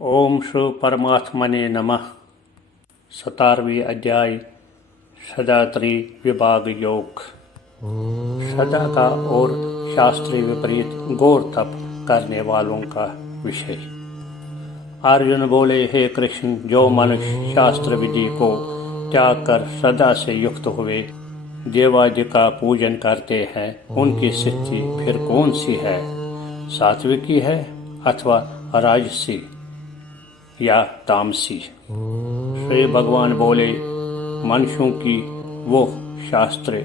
ओम श्री परमात्मने नमः। 17वीं अध्याय सदात्री विभाग योग। सदा का और शास्त्रीय विपरीत घोर तप करने वालों का विषय। अर्जुन बोले, हे कृष्ण, जो मनुष्य शास्त्र विधि को त्याग कर सदा से युक्त हुए देवादि का पूजन करते हैं, उनकी स्थिति फिर कौन सी है? सात्विकी है अथवा राजसी या तामसी? श्री भगवान बोले, मनुष्यों की वो शास्त्र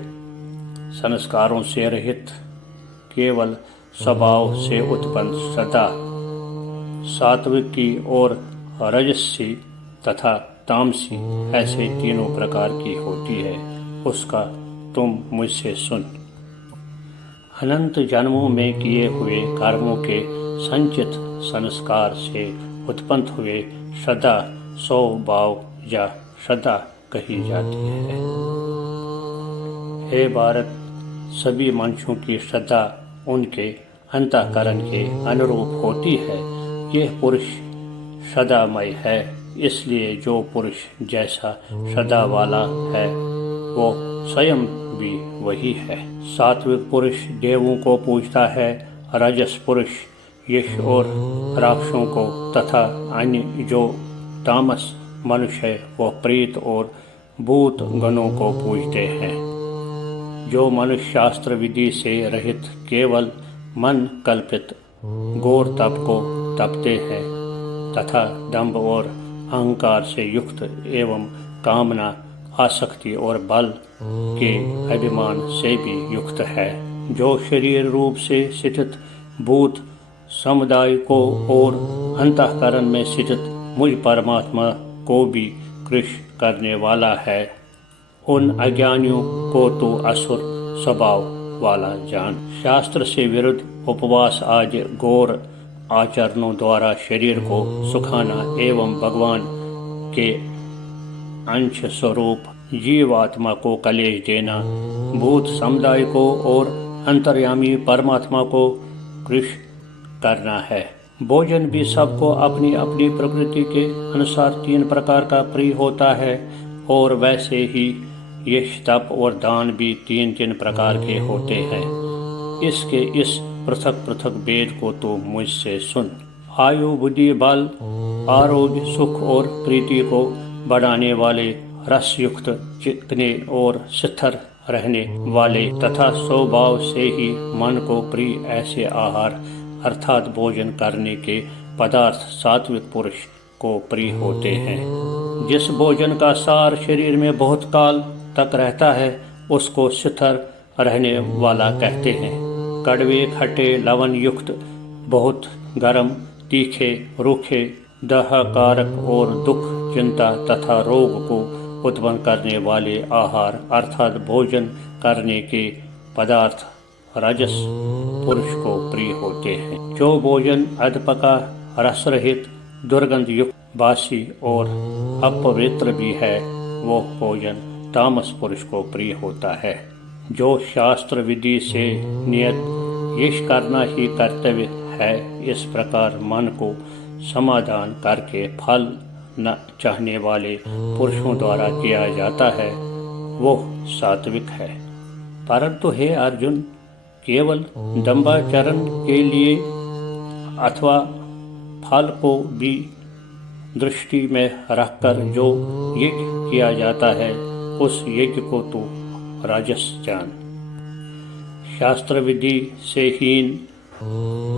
संस्कारों से रहित केवल स्वभाव से उत्पन्न सदा सात्विकी और रजसी तथा तामसी ऐसे तीनों प्रकार की होती है, उसका तुम मुझसे सुन। अनंत जन्मों में किए हुए कर्मों के संचित संस्कार से उत्पन्न हुए सदा स्वभाव या सदा कही जाती है। हे भारत, सभी मनुष्यों की सदा उनके अंतःकरण के अनुरूप होती है। यह पुरुष सदामय है, इसलिए जो पुरुष जैसा सदा वाला है वो स्वयं भी वही है। सात्विक पुरुष देवों को पूजता है, राजस पुरुष यश और राक्षसों को तथा अन्य जो तामस मनुष्य है वो प्रेत और भूत गणों को पूजते हैं। जो मनुष्य शास्त्र विधि से रहित केवल मन कल्पित घोर तप को तपते हैं तथा दंभ और अहंकार से युक्त एवं कामना, आसक्ति और बल के अभिमान से भी युक्त है, जो शरीर रूप से स्थित भूत समुदाय को और अंतःकरण में स्थित मुझ परमात्मा को भी कृष्ण करने वाला है, उन अज्ञानियों को तो असुर स्वभाव वाला जान। शास्त्र से विरुद्ध उपवास आदि घोर आचरणों द्वारा शरीर को सुखाना एवं भगवान के अंश स्वरूप जीवात्मा को कलेश देना, भूत समुदाय को और अंतर्यामी परमात्मा को कृष्ण करना है। भोजन भी सबको अपनी अपनी प्रकृति के अनुसार 3 प्रकार का प्रिय होता है, और वैसे ही यश, तप और दान भी 3-3 प्रकार के होते हैं। इसके इस पृथक पृथक भेद को तो मुझसे सुन। आयु, बुद्धि, बल, आरोग्य, सुख और प्रीति को बढ़ाने वाले, रसयुक्त, चिकने और स्थिर रहने वाले तथा स्वभाव से ही मन को प्रिय ऐसे आहार अर्थात भोजन करने के पदार्थ सात्विक पुरुष को प्रिय होते हैं। जिस भोजन का सार शरीर में बहुत काल तक रहता है उसको स्थिर रहने वाला कहते हैं। कड़वे, खट्टे, लवण युक्त, बहुत गर्म, तीखे, रूखे, दहकारक और दुख, चिंता तथा रोग को उत्पन्न करने वाले आहार अर्थात भोजन करने के पदार्थ राजस पुरुष को प्रिय होते हैं। जो भोजन अधपका, रस रहित, दुर्गंध युक्त, बासी और अपवित्र भी है, वो भोजन तामस पुरुष को प्रिय होता है। जो शास्त्र विधि से नियत यश करना ही कर्तव्य है, इस प्रकार मन को समाधान करके फल न चाहने वाले पुरुषों द्वारा किया जाता है, वो सात्विक है। परंतु हे अर्जुन, केवल दंभाचरण के लिए अथवा फल को भी दृष्टि में रखकर जो यज्ञ किया जाता है, उस यज्ञ को तो राजस जान। शास्त्र विधि से हीन,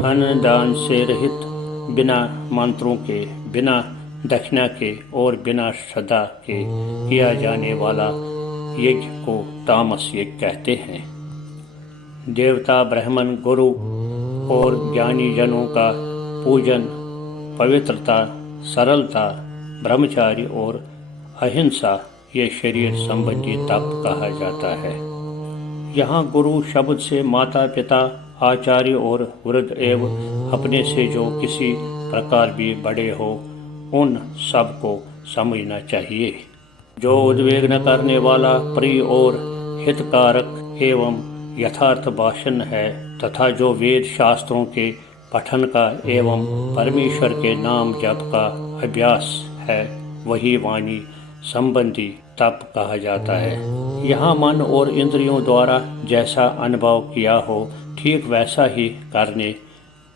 अन्नदान से रहित, बिना मंत्रों के, बिना दक्षिणा के और बिना श्रद्धा के किया जाने वाला यज्ञ को तामस यज्ञ कहते हैं। देवता, ब्राह्मण, गुरु और ज्ञानी जनों का पूजन पवित्रता, सरलता, ब्रह्मचारी और अहिंसा ये शरीर संबंधी तप कहा जाता है। यहाँ गुरु शब्द से माता पिता, आचार्य और वृद्ध एवं अपने से जो किसी प्रकार भी बड़े हो, उन सब को समझना चाहिए। जो उद्वेग न करने वाला, प्रिय और हितकारक एवं यथार्थ भाषण है तथा जो वेद शास्त्रों के पठन का एवं परमेश्वर के नाम जप का अभ्यास है वही वाणी संबंधी तप कहा जाता है। यहाँ मन और इंद्रियों द्वारा जैसा अनुभव किया हो ठीक वैसा ही करने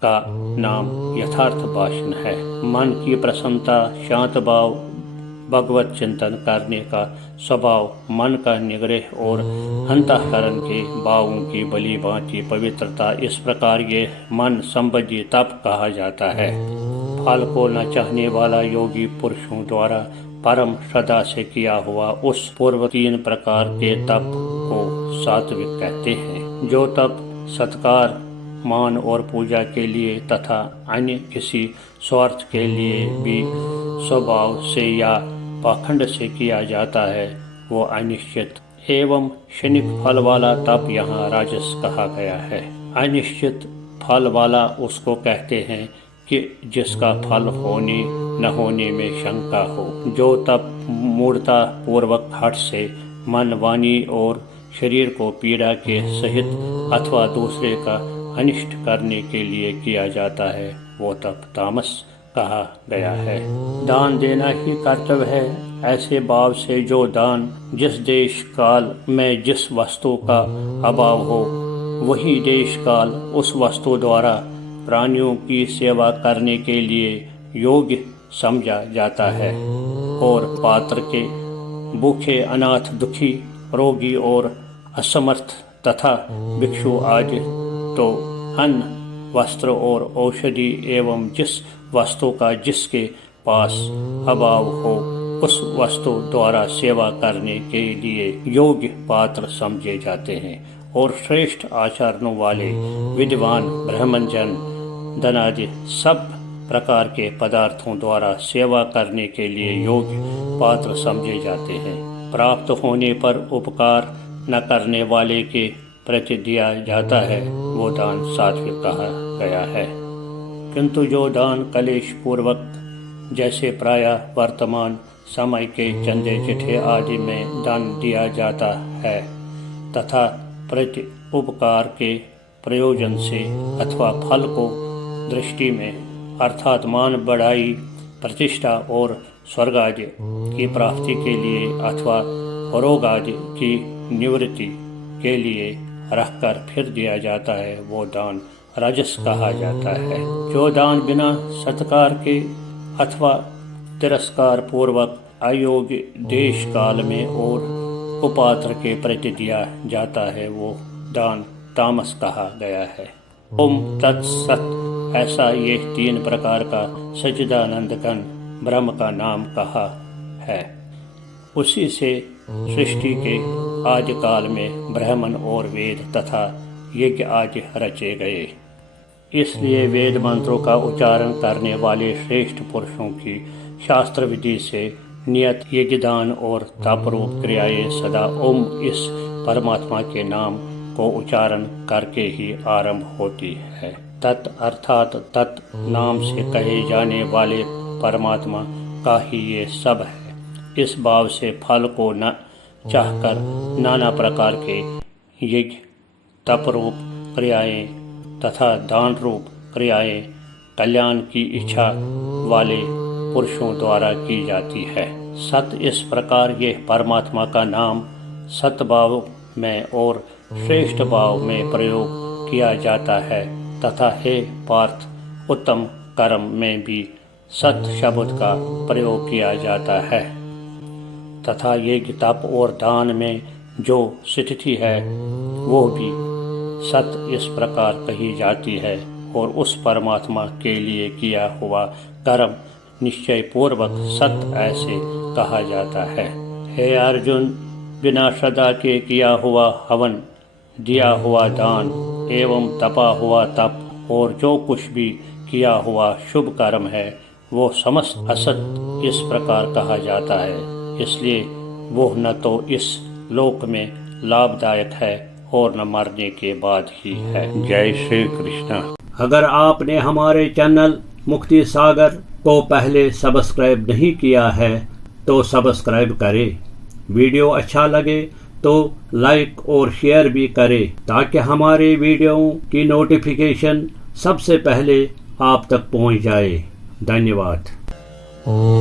का नाम यथार्थ भाषण है। मन की प्रसन्नता, शांत भाव, भगवत चिंतन करने का स्वभाव, मन का निग्रह और अंतःकरण के भावों की भली भांति पवित्रता, इस प्रकार ये मन संबंधी तप कहा जाता है। फल को न चाहने वाला योगी पुरुषों द्वारा परम श्रद्धा से किया हुआ उस पूर्व 3 प्रकार के तप को सात्विक कहते हैं। जो तप सत्कार, मान और पूजा के लिए तथा अन्य किसी स्वार्थ के लिए भी स्वभाव से या पाखंड से किया जाता है वो अनिश्चित एवं क्षणिक फल वाला तप यहाँ राजस कहा गया है। अनिश्चित फल वाला उसको कहते हैं कि जिसका फल होने न होने में शंका हो। जो तप मूढ़ता पूर्वक हठ से मन, वाणी और शरीर को पीड़ा के सहित अथवा दूसरे का अनिष्ट करने के लिए किया जाता है वो तप तामस कहा गया है। दान देना ही कर्तव्य है ऐसे भाव से जो दान जिस देश काल में जिस वस्तु का अभाव हो वही देश काल उस वस्तु द्वारा प्राणियों की सेवा करने के लिए योग्य समझा जाता है और पात्र के भूखे, अनाथ, दुखी, रोगी और असमर्थ तथा भिक्षु आदि तो अन्न, वस्त्र और औषधि एवं जिस वस्तु का जिसके पास अभाव हो उस वस्तु द्वारा सेवा करने के लिए योग्य पात्र समझे जाते हैं और श्रेष्ठ आचरणों वाले विद्वान ब्राह्मणजन धनादि सब प्रकार के पदार्थों द्वारा सेवा करने के लिए योग्य पात्र समझे जाते हैं। प्राप्त होने पर उपकार न करने वाले के प्रति दिया जाता है वो दान सात्विक कहा गया है। किंतु जो दान कलेश पूर्वक जैसे प्रायः वर्तमान समय के चंदे चिट्ठे आदि में दान दिया जाता है तथा प्रति उपकार के प्रयोजन से अथवा फल को दृष्टि में अर्थात मान, बढ़ाई, प्रतिष्ठा और स्वर्ग आदि की प्राप्ति के लिए अथवा रोग आदि की निवृत्ति के लिए रखकर फिर दिया जाता है वो दान राजस कहा जाता है। जो दान बिना सत्कार के अथवा तिरस्कार पूर्वक अयोग्य देश काल में और कुपात्र के प्रति दिया जाता है वो दान तामस कहा गया है। ओम तत्सत ऐसा ये 3 प्रकार का सच्चिदानंद घन ब्रह्म का नाम कहा है। उसी से सृष्टि के आदि काल में ब्राह्मण और वेद तथा यज्ञ आदि रचे गए। इसलिए वेद मंत्रों का उच्चारण करने वाले श्रेष्ठ पुरुषों की शास्त्र विधि से नियत यज्ञदान और तपरूप क्रियाएं सदा ओम इस परमात्मा के नाम को उच्चारण करके ही आरंभ होती है। तत् अर्थात तत् नाम से कहे जाने वाले परमात्मा का ही ये सब है। इस भाव से फल को न चाहकर नाना प्रकार के यज्ञ, तपरूप क्रियाएं तथा दान रूप क्रियाएं कल्याण की इच्छा वाले पुरुषों द्वारा की जाती है। सत इस प्रकार ये परमात्मा का नाम सतभाव में और श्रेष्ठ भाव में प्रयोग किया जाता है तथा हे पार्थ उत्तम कर्म में भी सत शब्द का प्रयोग किया जाता है तथा यज्ञ, तप और दान में जो स्थिति है वो भी सत इस प्रकार कही जाती है और उस परमात्मा के लिए किया हुआ कर्म निश्चय पूर्वक सत ऐसे कहा जाता है। हे अर्जुन, बिना श्रद्धा के किया हुआ हवन, दिया हुआ दान एवं तपा हुआ तप और जो कुछ भी किया हुआ शुभ कर्म है वो समस्त असत इस प्रकार कहा जाता है। इसलिए वो न तो इस लोक में लाभदायक है और न मरने के बाद ही है। जय श्री कृष्ण। अगर आपने हमारे चैनल मुक्ति सागर को पहले सब्सक्राइब नहीं किया है तो सब्सक्राइब करें। वीडियो अच्छा लगे तो लाइक और शेयर भी करें ताकि हमारे वीडियो की नोटिफिकेशन सबसे पहले आप तक पहुंच जाए। धन्यवाद। ॐ